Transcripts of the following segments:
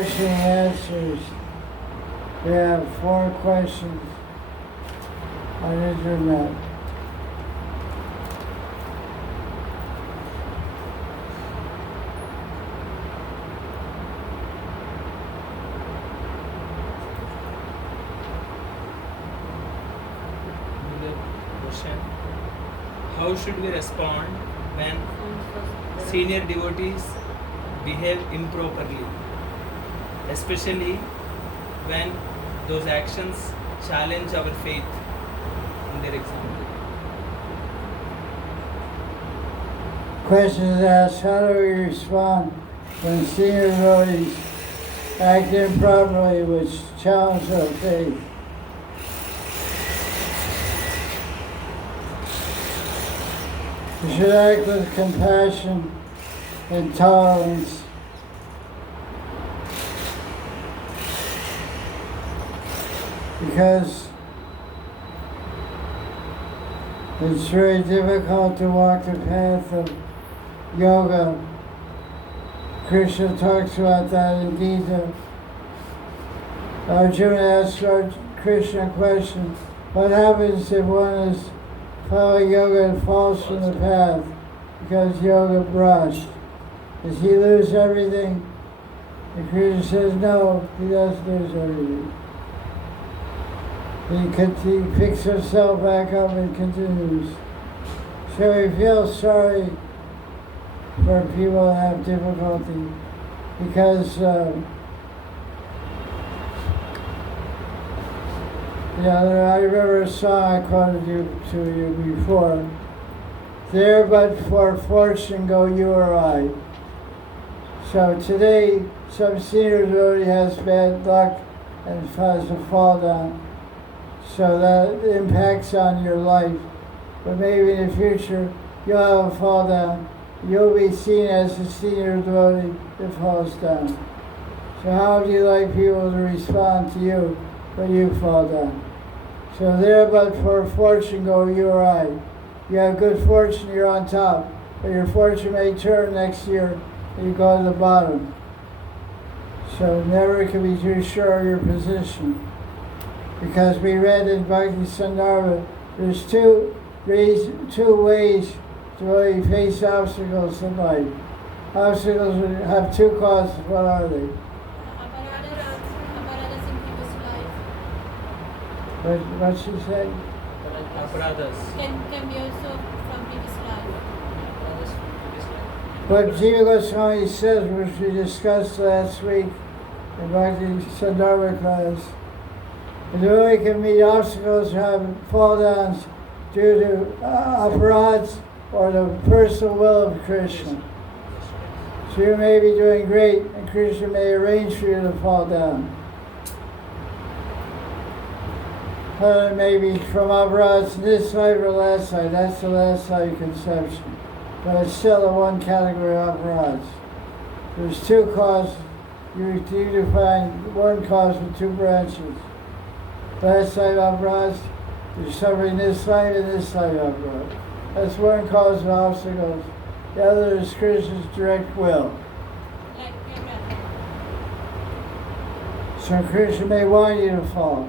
Question and answers. We have 4 questions on internet. How should we respond when senior devotees behave improperly, especially when those actions challenge our faith in their example? Question is asked, how do we respond when senior devotees act improperly which challenge our faith? We should act with compassion and tolerance. Because it's very difficult to walk the path of yoga. Krishna talks about that in Gita. Arjuna asks Krishna a question, what happens if one is following yoga and falls from the path because yoga brushed? Does he lose everything? And Krishna says, no, he doesn't lose everything. He picks himself back up and continues. So we feel sorry for people that have difficulty because I remember a song I quoted to you before. There but for fortune go you or I. So today, some senior devotee has bad luck and has a fall down. So that impacts on your life. But maybe in the future, you'll have a fall down. You'll be seen as a senior devotee that falls down. So how would you like people to respond to you when you fall down? So there but for fortune go you or I. You have good fortune, you're on top. But your fortune may turn next year and you go to the bottom. So never can be too sure of your position. Because we read in Bhakti Sandarbha, there's two ways to really face obstacles in life. Obstacles have 2 causes. What are they? What she said? Aparadas. Can be also from previous life. What Jiva Goswami says, which we discussed last week in Bhakti Sandarbha class, is that we can meet obstacles or have fall downs due to aparads or the personal will of Krishna. So you may be doing great and Krishna may arrange for you to fall down. It may be from aparads this side or last side. That's the last side conception. But it's still a one category of aparads. There's 2 causes. You define one cause with 2 branches. Last side of aparads, you're suffering this side and this side of aparads. That's one cause of obstacles. The other is Krishna's direct will. So Krishna may want you to fall.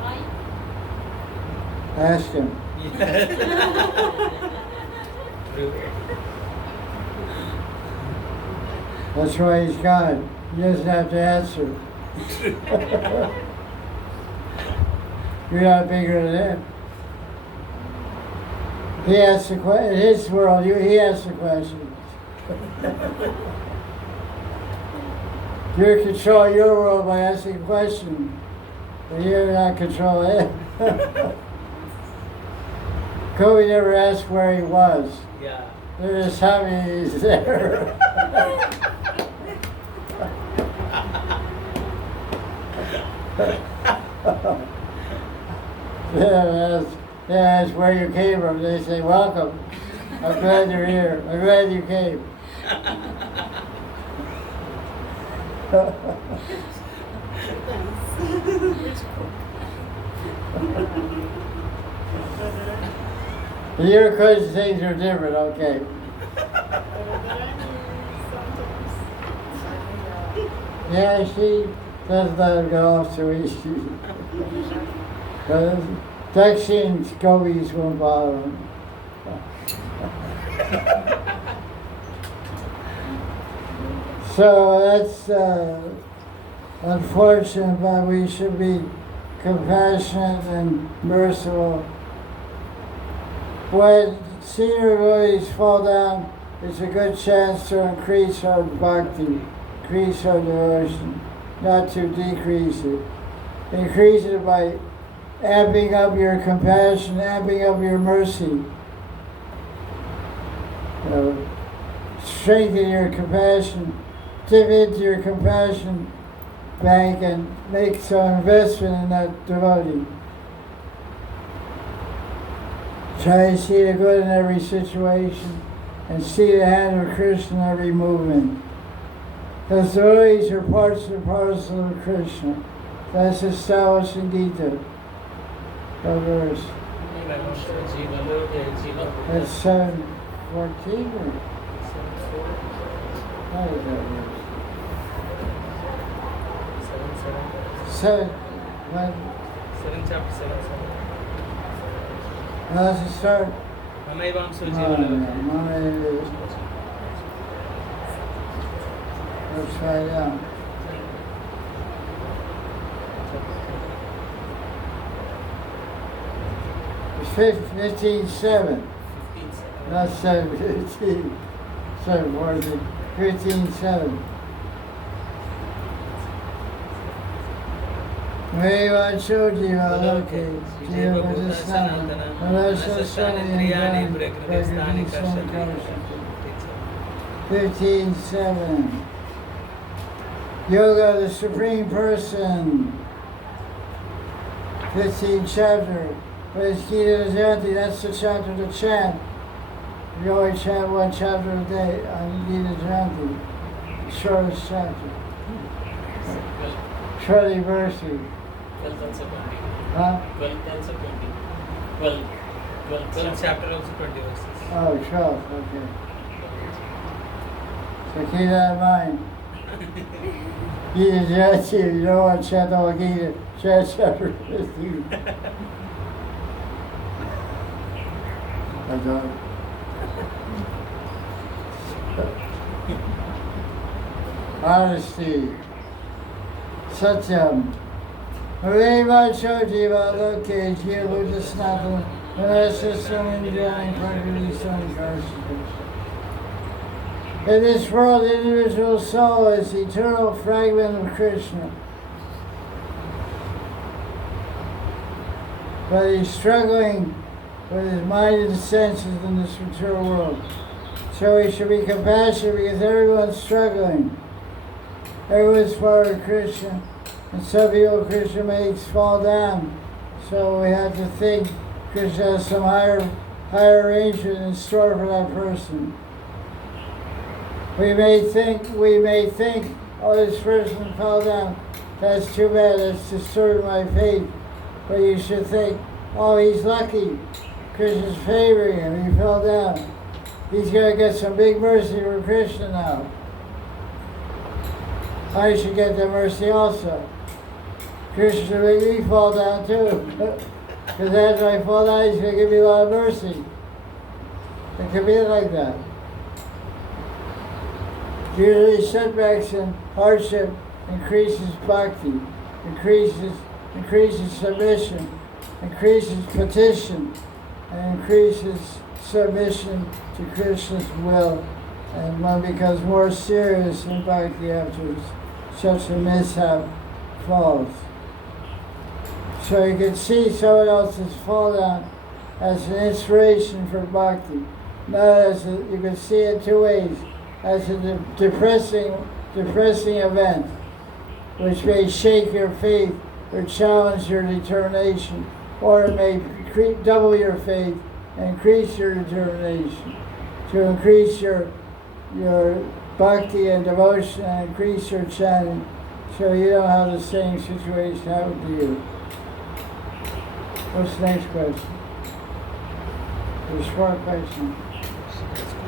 Why? Ask him. That's why he's God. He doesn't have to answer. You're not bigger than him. He asks the question. In his world, he asks the questions. You control your world by asking questions, but you're not controlling him. Kobe never asked where he was. Yeah. They're just happy he's there. They ask where you came from. They say, welcome. I'm glad you're here. I'm glad you came. Your things are different, okay. Yeah, she doesn't let him go off so easy. But Taxi and Gobies won't bother him. So that's unfortunate, but we should be compassionate and merciful. When senior devotees fall down, it's a good chance to increase our bhakti, increase our devotion, not to decrease it. Increase it by amping up your compassion, amping up your mercy. Strengthen your compassion, dip into your compassion bank and make some investment in that devotee. Try to see the good in every situation and see the hand of Krishna in every movement. Because devotees are parts and parcel of Krishna. That's established in Gita. The verse. That's 7:14 or? How is that verse? 7, what? 7 chapter 7. How's it start? Mamaivam Let's try it out. It's 15:7. Not 7:15. 7:14. 15:7. Meva Choji Valoke, Jiva Vajasana, Malasha Sani, 15:7. Yoga, the Supreme Person. 15th chapter. But it's Gita Jayanti, that's the chapter to chant. You only chant one chapter a day on Gita Jayanti. The shortest chapter. 20 verses. 12 also 20. Huh? 12 also 20. 12 chapter also 20 verses. Oh, 12, okay. So keep that in mind. Gita Jayanti, if you don't want to chant all Gita, chant chapter 15. I don't. Honesty. Satyam. Hareva Chojiva Loke Jiva Vajasana, Malasha Sani, Prakriti Sani Karshika. In this world, the individual soul is the eternal fragment of Krishna. But he's struggling with his mind and senses in this material world. So we should be compassionate because everyone's struggling. Everyone's part of Krishna. And some people Krishna makes fall down. So we have to think Krishna has some higher arrangement in store for that person. We may think, oh, this person fell down. That's too bad, that's disturbing my faith. But you should think, oh, he's lucky. Krishna's favoring him, he fell down. He's going to get some big mercy from Krishna now. I should get the mercy also. Krishna should make me fall down too. Because after I fall down, he's going to give me a lot of mercy. It can be like that. Usually setbacks and hardship increases bhakti, increases submission, increases petition, and increases submission to Krishna's will, and one becomes more serious in bhakti after such a mishap falls. So you can see someone else's fall down as an inspiration for bhakti. Not as you can see it two ways, as a depressing event, which may shake your faith or challenge your determination, or it may double your faith and increase your determination, to increase your bhakti and devotion and increase your chanting, so you don't have the same situation happen to you. What's the next question? The short question.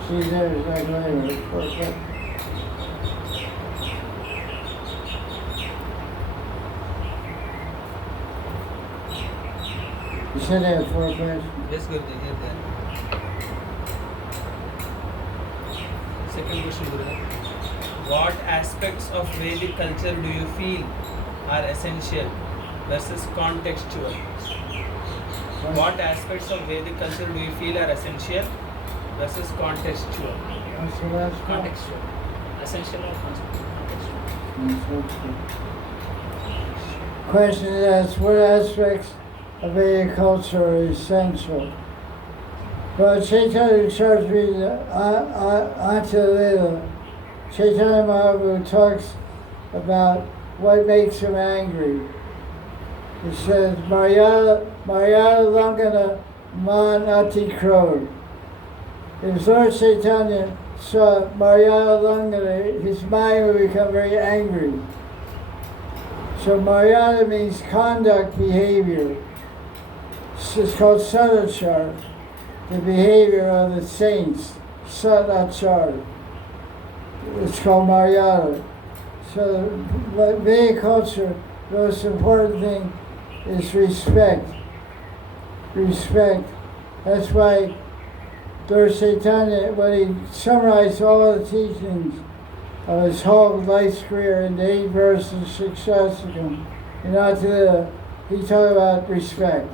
See, there's that later. Short question. said that for a question. Yes, Guruji, here there. Second question, Guruji. What aspects of Vedic culture do you feel are essential versus contextual? What aspects of Vedic culture do you feel are essential versus contextual? What's the last one? Contextual. Essential or contextual? Question is, what aspects of Vedic culture are essential? Well, Chaitanya Charitamrita, Antalila, Chaitanya Mahaprabhu talks about what makes him angry. He says, Maryada Langana Man Ati Krodh. If Lord Chaitanya saw Maryada Langana, his mind would become very angry. So Maryada means conduct, behavior. It's called sadachar, the behavior of the saints, sadachar. It's called Maryada. So Vedic culture, the most important thing is respect. Respect. That's why Lord Chaitanya, when he summarized all the teachings of his whole life's career in the 8 verses, Shikshastakam, in Atila, he talked about respect.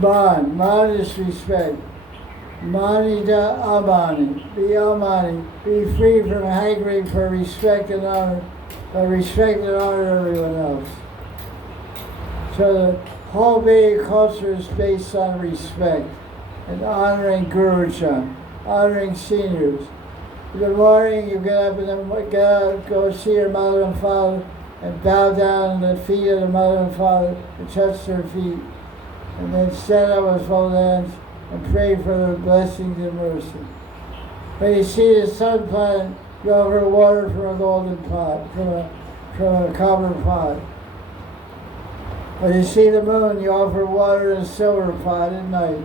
Man is respect. Manida amani, be amani, be free from hankering for respect and honor, but respect and honor everyone else. So the whole Vedic culture is based on respect and honoring Gurujan, honoring seniors. In the morning, you get up and go see your mother and father and bow down at the feet of the mother and father and touch their feet. And then stand up with folded hands and pray for their blessings and mercy. When you see the sun planet, you offer water from a golden pot, from a copper pot. When you see the moon, you offer water in a silver pot at night.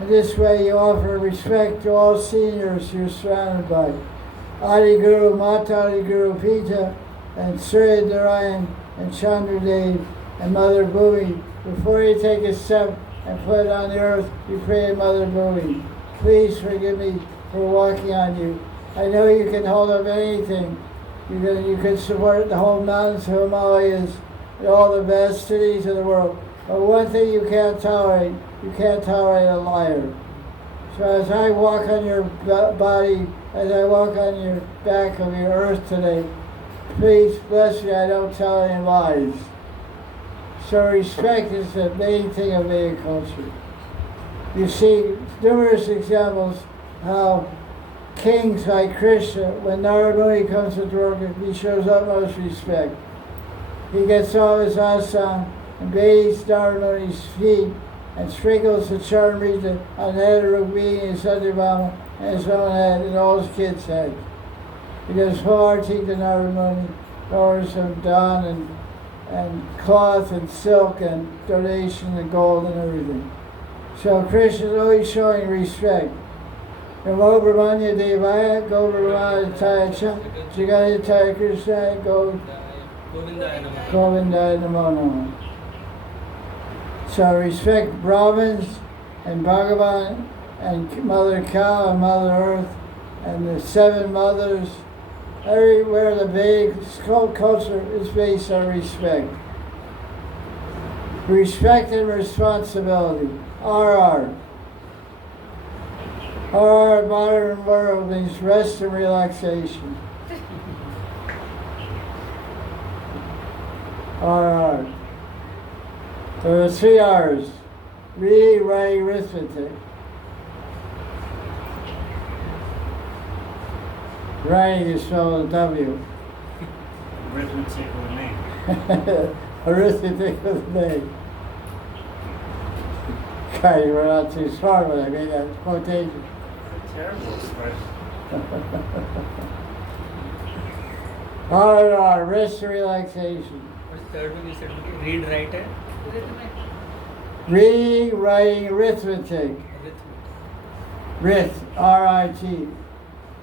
And this way you offer respect to all seniors you're surrounded by. Adi Guru, Mata Adi Guru Pita, and Surya Narayan, and Chandradev, and Mother Bhumi. Before you take a step and put it on the earth, you pray to Mother Bhumi. Please forgive me for walking on you. I know you can hold up anything. You can support the whole mountains of Himalayas and all the vast cities of the world. But one thing you can't tolerate a liar. So as I walk on your body, as I walk on your back of your earth today, please bless me, I don't tell any lies. So respect is the main thing of Vedic culture. You see numerous examples how kings like Krishna, when Narada Muni comes to Dwarka, he shows utmost respect. He gets off his asana and bathes Narada Muni's feet and sprinkles the Charamrita on the head of Rukmini and Satyabhama and his own head and all his kids' heads. He does full arti to Narada Muni, offers some dawn and cloth and silk and donation and gold and everything. So Krishna is always showing respect. Namo Brahmanya Devaya, Go Brahmanya Taya Cha, Jagaya Taya Krishna, Go Govindaya Namo. Govindaya Namo Namo. So respect Brahmins and Bhagavan and Mother Cow and Mother Earth and the 7 mothers. Everywhere the Vedic culture is based on respect. Respect and responsibility. RR. RR in modern world means rest and relaxation. RR. There are 3 R's. Reading, writing, arithmetic. Writing is spelled with a W. Arithmetic with an A. Arithmetic with an A. God, you were not too smart when I made that quotation. Terrible expression. R, rest and relaxation. What's the third one you said? Read, write, and Reading, writing, arithmetic. Rith, R-I-T.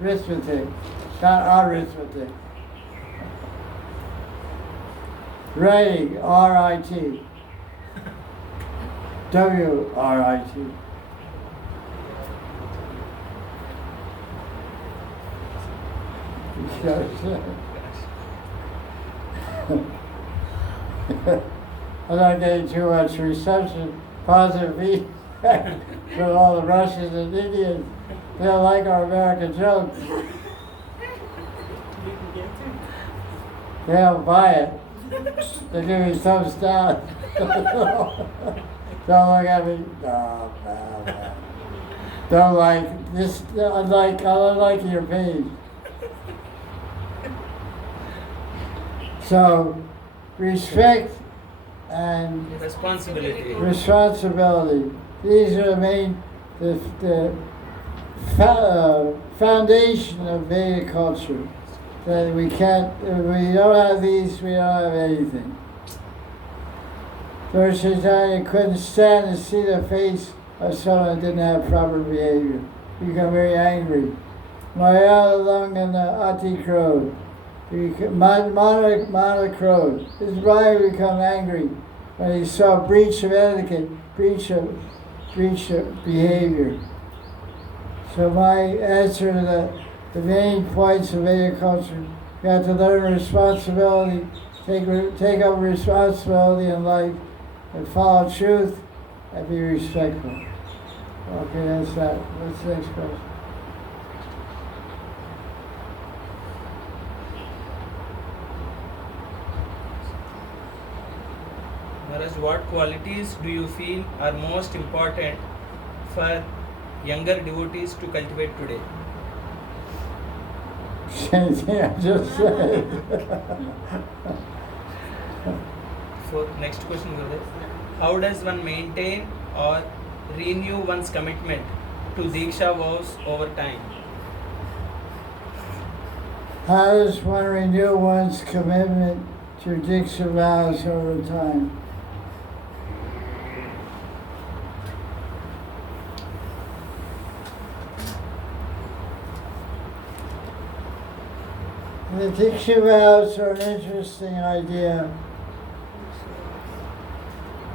Arithmetic, not arithmetic. Writing, R-I-T. W-R-I-T. I'm not getting too much reception, positive feedback from all the Russians and Indians. They don't like our American jokes. They don't buy it. They give me thumbs down. Don't look at me. No. Don't like this. I don't like your page. So, respect and responsibility. These are the main, the foundation of Vedic culture. That we can't, if we don't have these, we don't have anything. Lord Chaitanya couldn't stand to see the face of someone that didn't have proper behavior. He become very angry. Maya Langana Ati Krod. Mana Krod. His bride become angry when he saw breach of etiquette, breach of behavior. So my answer to the main points of Vedic culture, you have to learn responsibility, take up responsibility in life, and follow truth, and be respectful. Okay, that's that. What's the next question? Maharaj, what qualities do you feel are most important for younger devotees to cultivate today? Same thing I just said. So next question, Gurudev. How does one maintain or renew one's commitment to Diksha vows over time? How does one renew one's commitment to Diksha vows over time? The Diksha vows are an interesting idea.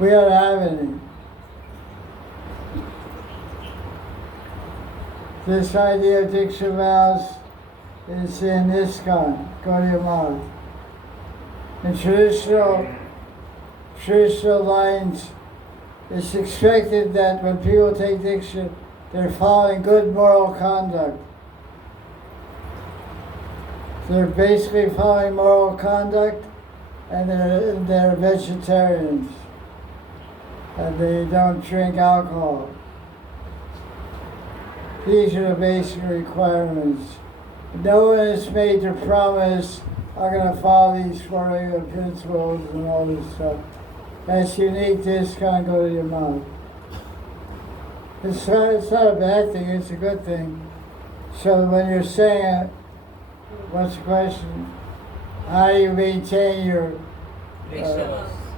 We don't have any. This idea of Diksha vows is in ISKCON, Gaudiya Vaisnava. In traditional lines, it's expected that when people take Diksha, they're following good moral conduct. They're basically following moral conduct, and they're vegetarians, and they don't drink alcohol. These are the basic requirements. No one is made to promise, I'm going to follow these 4 regular principles and all this stuff. That's unique to ISKCON Gaudiya Vaisnava. It's not a bad thing, it's a good thing. So when you're saying, what's the question? How do you maintain your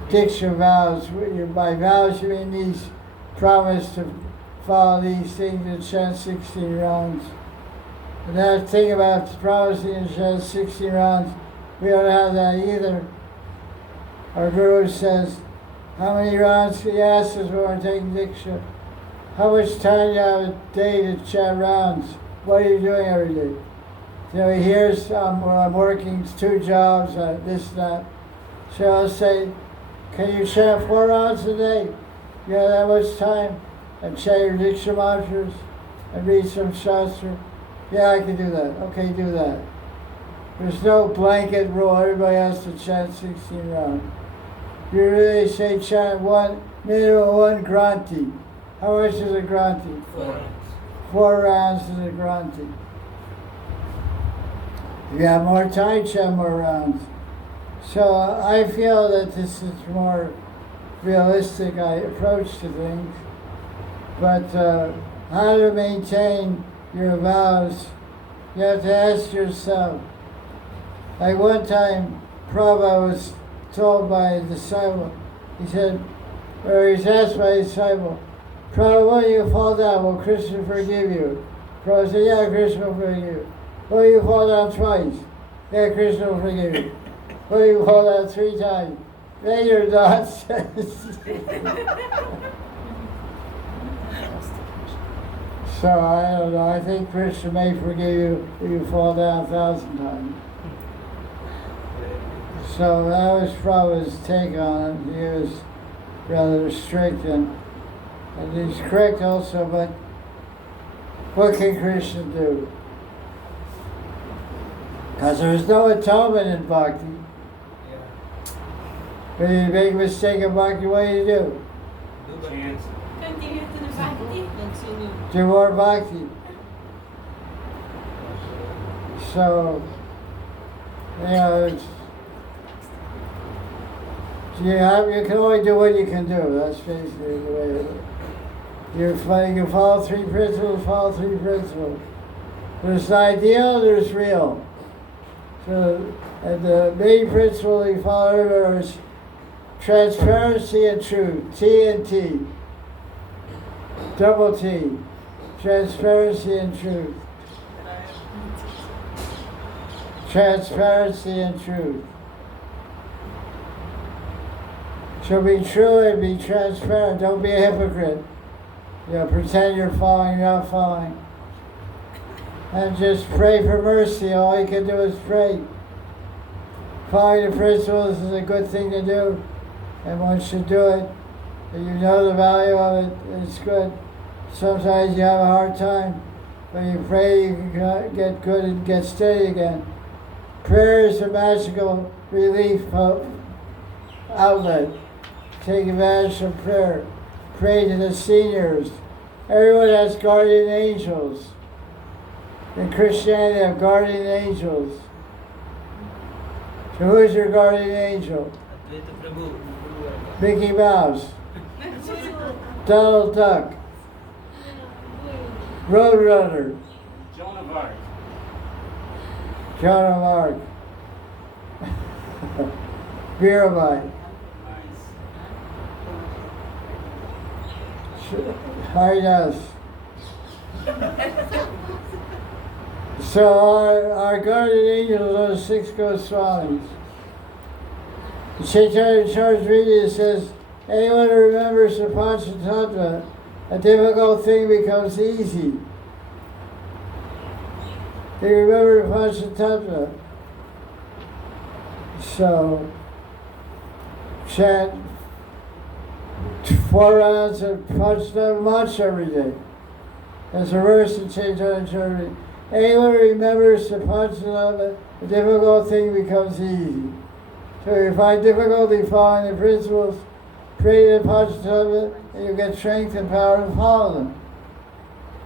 Diksha vows? By vows, you mean these promise to follow these things and chant 16 rounds. And that thing about promising and chant 16 rounds, we don't have that either. Our Guru says, how many rounds, he asks us when we're taking Diksha, how much time do you have a day to chant rounds? What are you doing every day? You know, he hears when I'm working 2 jobs, this, that. So I'll say, can you chant 4 rounds a day? You have that much time? And chant your Diksha mantras and read some Shastra? Yeah, I can do that. Okay, do that. There's no blanket rule. Everybody has to chant 16 rounds. You really say chant minimum 1 granti. How much is a granti? 4 rounds. 4 rounds is a granti. If you have more time, chant more rounds. So I feel that this is more realistic approach to things. But how to maintain your vows, you have to ask yourself. Like one time, Prabhupada was told by a disciple, he said, or he was asked by a disciple, Prabhupada, when you fall down, will Krishna forgive you? Prabhupada said, yeah, Krishna will forgive you. Will you fall down twice? Yeah, Krishna will forgive you. Will you fall down 3 times? Then you're not. So I don't know. I think Krishna may forgive you if you fall down 1,000 times. So that was Prabhupada's take on it. He was rather strict and he's correct also, but what can Krishna do? Because there's no atonement in bhakti. When you make a mistake in bhakti, what do? Do but Chance. Continue to the bhakti. continue. Do more bhakti. So, you know, you can only do what you can do. That's basically the way it is. You can follow three principles, There's ideal, there's real. So, and the main principle you follow everywhere is transparency and truth. T and T. Double T. Transparency and truth. Transparency and truth. So be true and be transparent. Don't be a hypocrite. You know, pretend you're following, you're not following. And just pray for mercy. All you can do is pray. Following the principles is a good thing to do. And once you do it, and you know the value of it, it's good. Sometimes you have a hard time. When you pray, you can get good and get steady again. Prayer is a magical relief outlet. Take advantage of prayer. Pray to the seniors. Everyone has guardian angels. In Christianity, they have guardian angels. So who's your guardian angel? Advaita Prabhu. Mickey Mouse, Donald Duck, Roadrunner, Joan of Arc. Joan of Arc, Mirabai, Nice. Haridas. So our guardian angels are the 6 Goswamis. The Chaitanya Charitamrita says, anyone who remembers the Panchatattva, a difficult thing becomes easy. They remember the Panchatattva. So, chant 4 rounds of Panchatattva mantra every day. That's a verse in Chaitanya Charitamrita. Anyone who remembers the Panchatattva, a difficult thing becomes easy. So if you find difficulty following the principles, pray the Panchatattva and you get strength and power to follow them.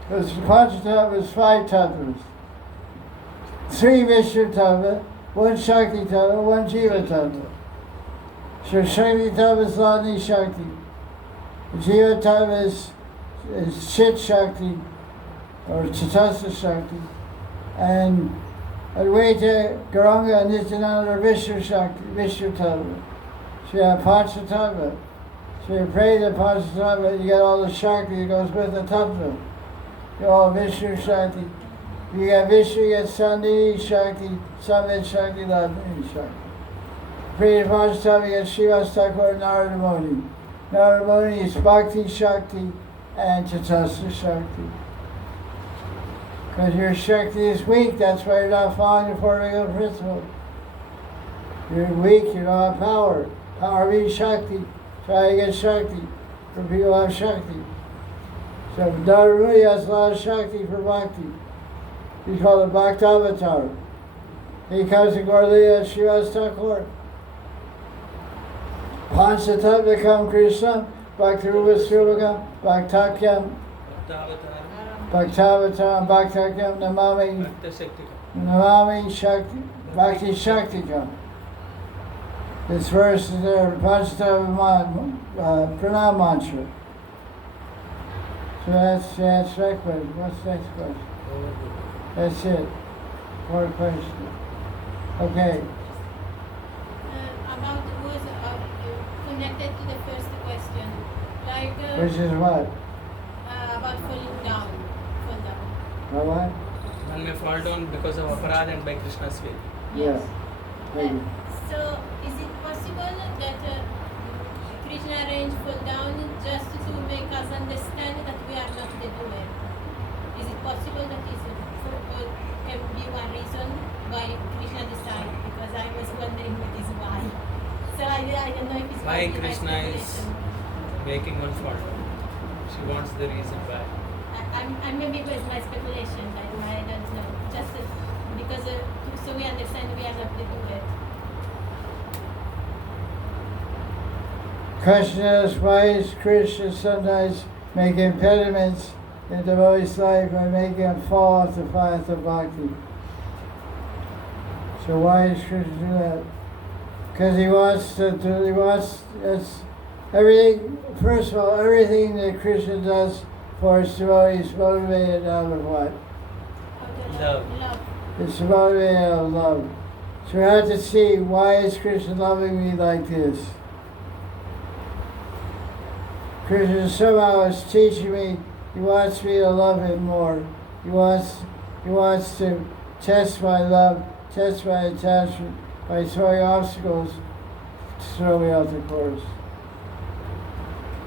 Because the Panchatattva is 5 tattvas. 3 Vishnu tattva, 1 Shakti tattva, 1 Jiva tattva. So Shakti tattva is Lani Shakti. Jiva tattva is Chit Shakti or Chatasa Shakti. And Advaita, Gauranga, and Nityananda are Vishnu Shakti, Vishnu tattva. So you have Panchatattva. So you pray the Panchatattva, you get all the Shakti that goes with the tattva. You all Vishnu Shakti. You get Vishnu, you get Sandini Shakti, Samved Shakti, Ladini Shakti. Pray the Panchatattva, you get Srivas Thakur, Narada Muni. Narada Muni is Bhakti Shakti and Chatasa Shakti. Because your Shakti is weak, that's why you're not following the 4 regular principles. You're weak, you don't have power. Power means Shakti. Try to get Shakti for people who have Shakti. So Narada Muni has a lot of Shakti for Bhakti. He's called a Bhaktavatar. He comes to Gaudiya Srivas Thakur. Panchatattva kam Krishna, Bhakti Rupa Sruvaka, Bhaktakyam, Bhaktavatam, Bhaktakyam, Namami Shakti, Bhakti Shaktikam. This verse is there, Panchatattva Pranam Mantra. So that's that question. What's the next question? That's it. 4 questions. Okay. About was connected to the first question, like Which is what? about falling down, fall down. What? One may fall down because of aparad and by Krishna's will. Yeah. Thank you. So, is it possible that Krishna arranged fall down just to make us understand that we are not the doer? Is it possible that can be one reason why Krishna decided? Because I was wondering what is why. So I don't know if it's Why possible by Krishna is speculation. making one fall down? She wants the reason why. I'm maybe it was my speculation. I don't know. Just because so we understand we are not the doer. Question is, why is Krishna sometimes make impediments in the devotee's life by making them fall off the path of bhakti? So why does Krishna do that? Because he wants it's everything, first of all, everything that Krishna does for his devotees is motivated out of what? Love. It's motivated out of love. So we have to see, why is Krishna loving me like this? Krishna somehow is teaching me, he wants me to love him more. He wants to test my love, test my attachment by throwing obstacles to throw me off the course.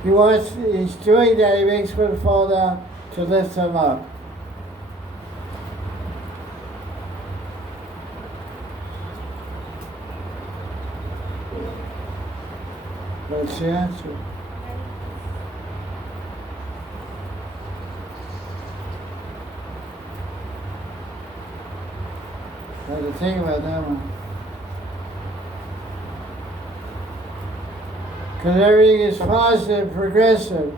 He's doing that, he makes one fall down to lift them up. That's the answer. I had to think about that one. Because everything is positive, progressive.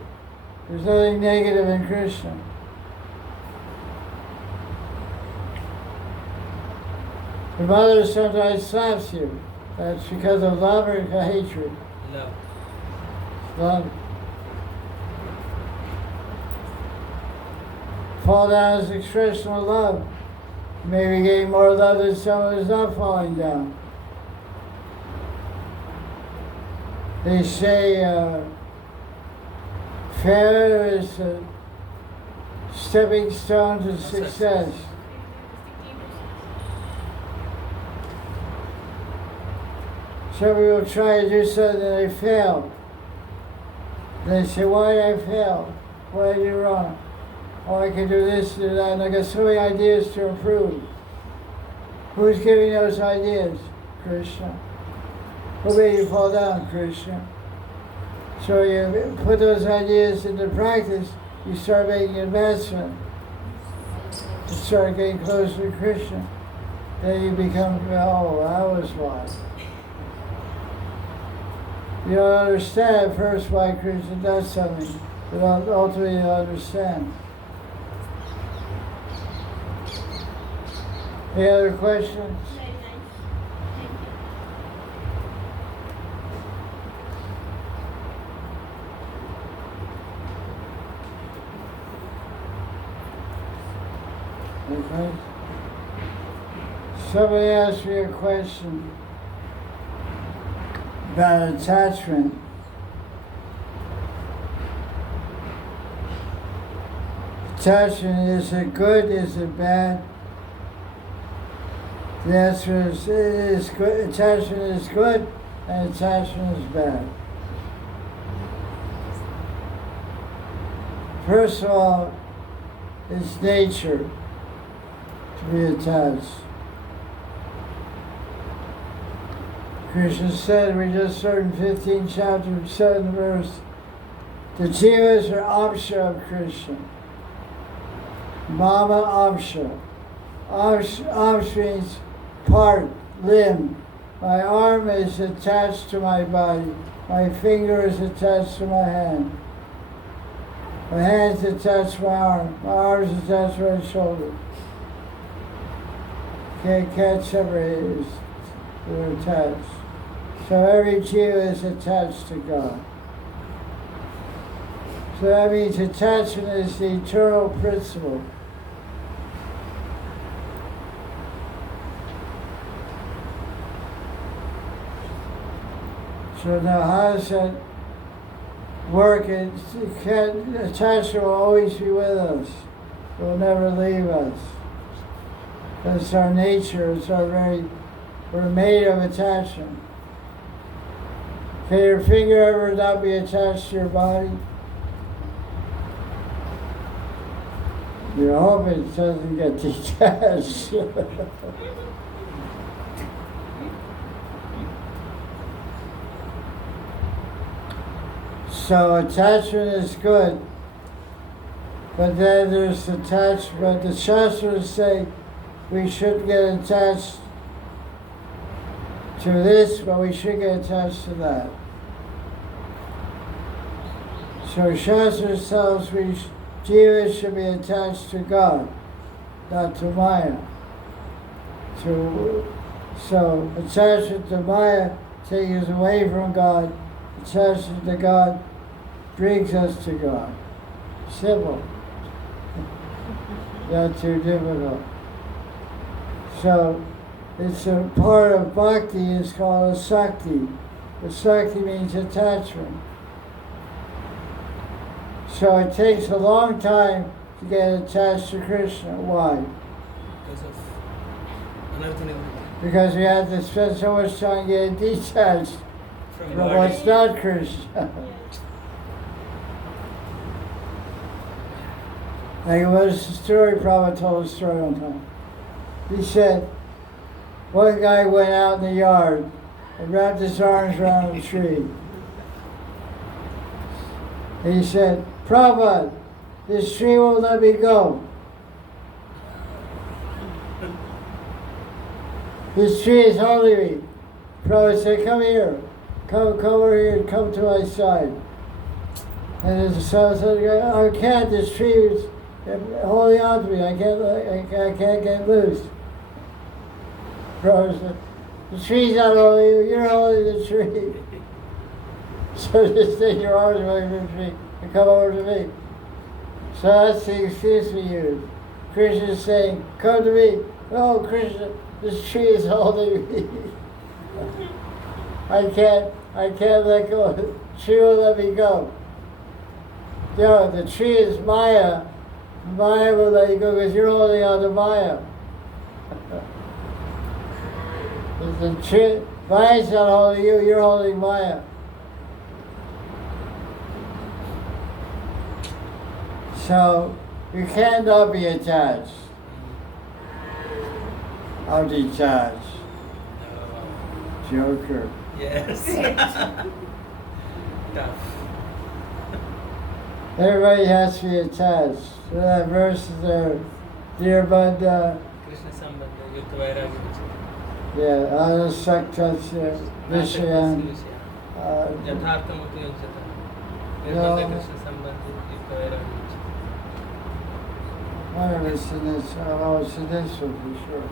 There's nothing negative in Krishna. The mother sometimes slaps you. That's because of love or hatred? Love. Love. Fall down is expression of love. Maybe getting more love than someone who's not falling down. They say failure is a stepping stone to success. Some people try to do something and they fail. They say, why did I fail? What did I do wrong? Oh, I can do this, do that, and I got so many ideas to improve. Who's giving those ideas? Krishna. Who made you fall down? Krishna. So you put those ideas into practice, you start making advancement. You start getting closer to Krishna. Then you become, oh, that was why. You don't understand at first why Krishna does something, but ultimately you understand. Any other questions? Very nice. Thank you. Okay. Somebody asked me a question about attachment. Attachment, is it good? Is it bad? The answer is, it is good. Attachment is good and attachment is bad. First of all, it's nature to be attached. Krishna said, we just heard in 15th chapter, 7th verse, the jivas are amsha of Krishna. Mama amsha. Amsha means part, limb. My arm is attached to my body. My finger is attached to my hand. My hand's attached to my arm. My arm's attached to my shoulder. Can't separate it. They're attached. So every jiva is attached to God. So that means attachment is the eternal principle. So now how does that work? Attachment will always be with us. It will never leave us. That's our nature. We're made of attachment. Can your finger ever not be attached to your body? You hope it doesn't get detached. So attachment is good, but then there's attachment. The Shastras say we shouldn't get attached to this, but we should get attached to that. So Shastras tells we Jiva should be attached to God, not to Maya. So attachment to Maya takes us away from God. Attachment to God brings us to God. Simple. Not too difficult. So it's a part of bhakti is called a sakti. The sakti means attachment. So it takes a long time to get attached to Krishna. Why? Because of anartha nivritti. Because we have to spend so much time getting detached From from body. what's not Krishna. Like it was a story, Prabhupada told a story one time. He said, one guy went out in the yard and wrapped his arms around a tree. And he said, Prabhupada, this tree won't let me go. This tree is holding me. Prabhupada said, come here. Come over here and come to my side. And his son said, I can't, this tree is holding on to me. I can't get loose. Prabhupada said, the tree's not holding you, you're holding the tree. So just take your arms away from the tree and come over to me. So that's the excuse we use. Krishna is saying, come to me. Oh, Krishna, this tree is holding me. I can't let go. The tree won't let me go. No, the tree is Maya. Maya will let you go because you're holding on to Maya. The tree, Maya's not holding you, you're holding Maya. So you cannot be attached. I'm detached. Joker. Yes. Tough. Everybody has to be attached. So that verse is there. Dear Banda, Krishna Sambandha, Yukta Vairagya. yeah, Anasaktasya, Vishayan. Yathartham Upayojata. No. Nirbandha Krishna Sambandha, Yukta Vairagya. One of it's in this, oh, it's in this one for sure.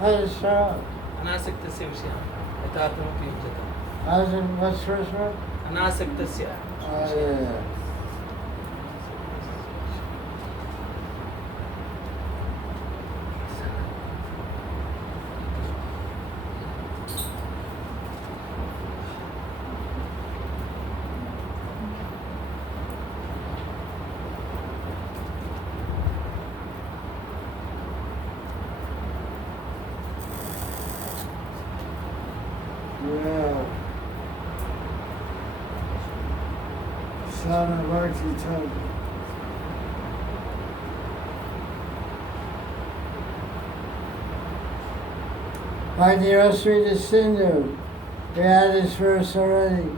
How does it start out? Anasaktasya Vishaya. Yathartham Upayojata. How's it, what's the first word? Anasaktasya. Oh, yeah. Yeah. Sadhana Bhakti Tata. Bhakti Sri Sindhu. We had this verse already.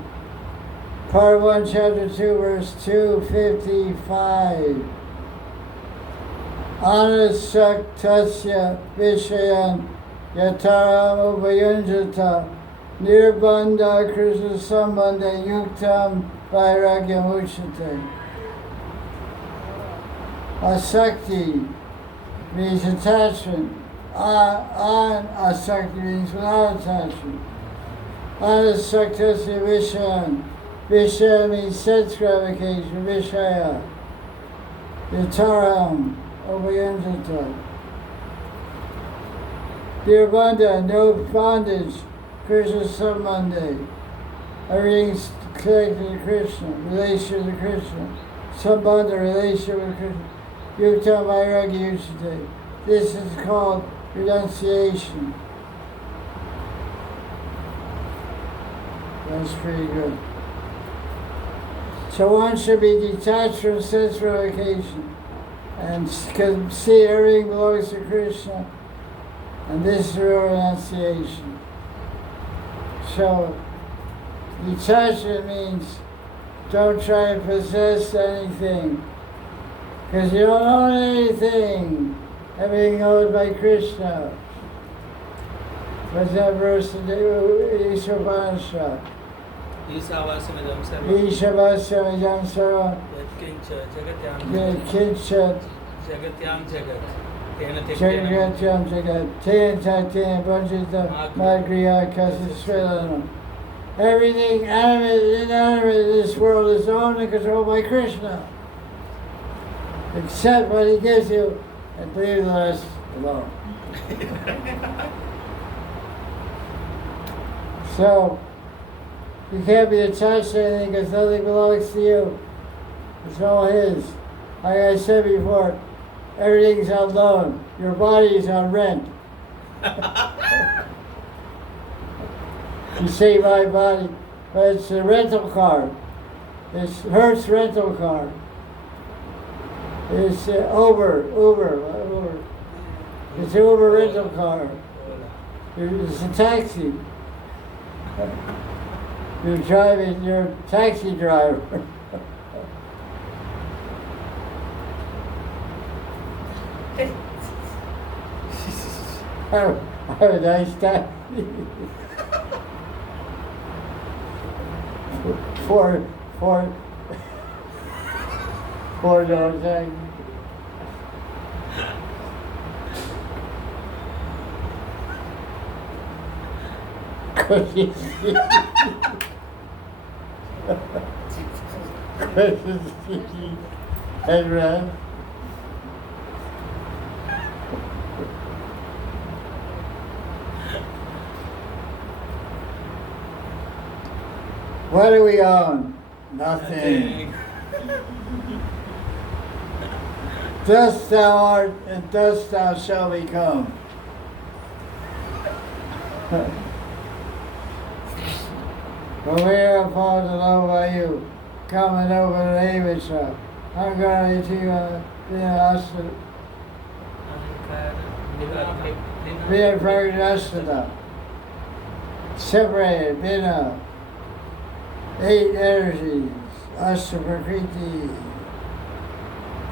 Part 1, chapter 2, verse 255. Anasaktasya Vishayan Yatara Upayunjata Nirbandha Krishna Sambandha Yuktam Vairagya Uchate. Asakti means attachment. Asakti means without attachment. Anasaktasya Vishayan. Vishaya means sense gratification. Vishaya. Yataram Upayunjata. Dear Banda, no bondage. Krishna Sambandha. Everything's connected to Krishna, relation to Krishna. Sambandha, relation with Krishna. Yukta Vairagya Uchate. This is called renunciation. That's pretty good. So one should be detached from sense relocation and can see everything belongs to Krishna. And this is real renunciation. So detachment means don't try to possess anything. Because you don't own anything. Everything owned by Krishna. What's that verse in Isha Isavasamidam sarvam Ishavasya Sarva yatkincha Kincha jagatyam jagat tena tekyam Jagatyam Jagat Ten Taten Banjita Magriya Kasisvedanam. Everything animate and inanimate in this world is owned and controlled by Krishna. Accept what he gives you and leave the rest alone. So, you can't be attached to anything because nothing belongs to you. It's all his. Like I said before, everything's on loan. Your body's on rent. You say my body, but it's a rental car. It's Hertz rental car. It's Uber. It's an Uber rental car. It's a taxi. You're driving, you're a taxi driver. Have a nice taxi. $4 taxi. And run. What do we own? Nothing. Dust thou art, and dust thou shalt become. When we are fallen in love by you, come and open the name shop. I'm going to be a Ashtana. Separated, Bina. 8 energies, Ashta Prakriti,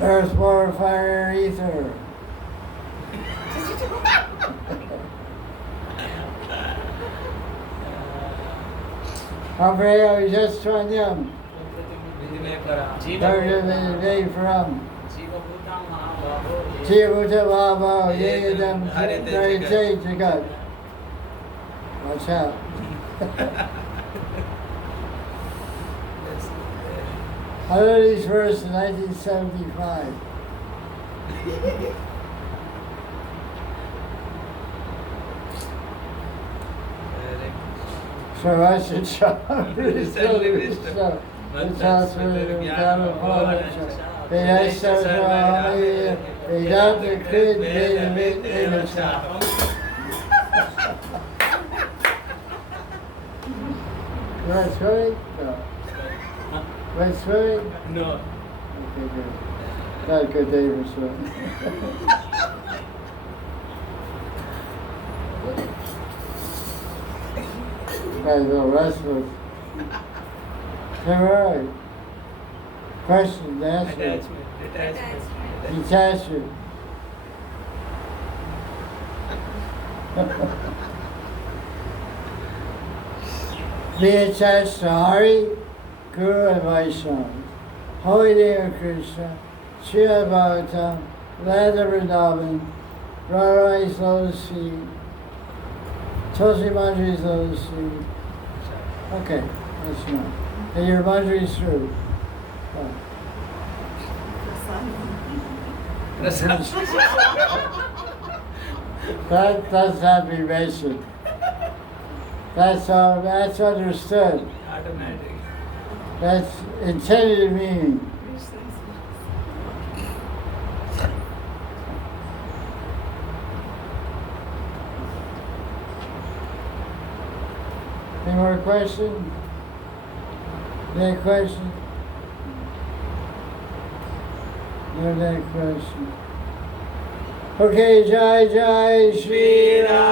earth, water, fire, air, ether. Ambraya Vijaswanyam, Dharjavay from Jivabhuta Bhava, Yedam, Dharite Jagat. Watch out. I learned these verses in 1975. So I should shout. You want swimming? No. Went swimming? No. Okay, good. Not a good day for swimming. Guys, a little restless. Alright. Questions, answers. Detachment. Be attached to Hari, Guru and Vaishnava. Holy name of Krishna, Srila Bhagavatam, land of Vrindavan, Radharani's lotus feet, Tulsi Manjari's lotus feet. Okay, that's enough. And your Manjari's through. Oh. That does not be mentioned. That's understood. Automatic. That's intended meaning. Any more questions? Any questions? Hare Krishna. Okay, Jaya Jaya Sri Radhe.